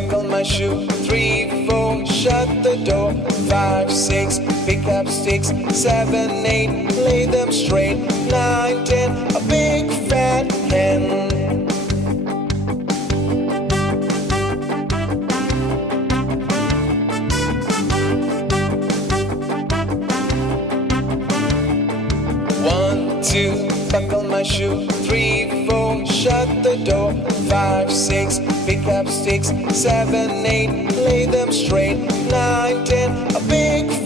buckle my shoe. 3, 4, shut the door. 5, 6, pick up sticks. 7, 8, lay them straight. 9, 10, a big fat hen. One, two, buckle my shoe. 3, 4, shut the door. 5, 6, pick up sticks. 7, 8, lay them straight. 9, 10, a big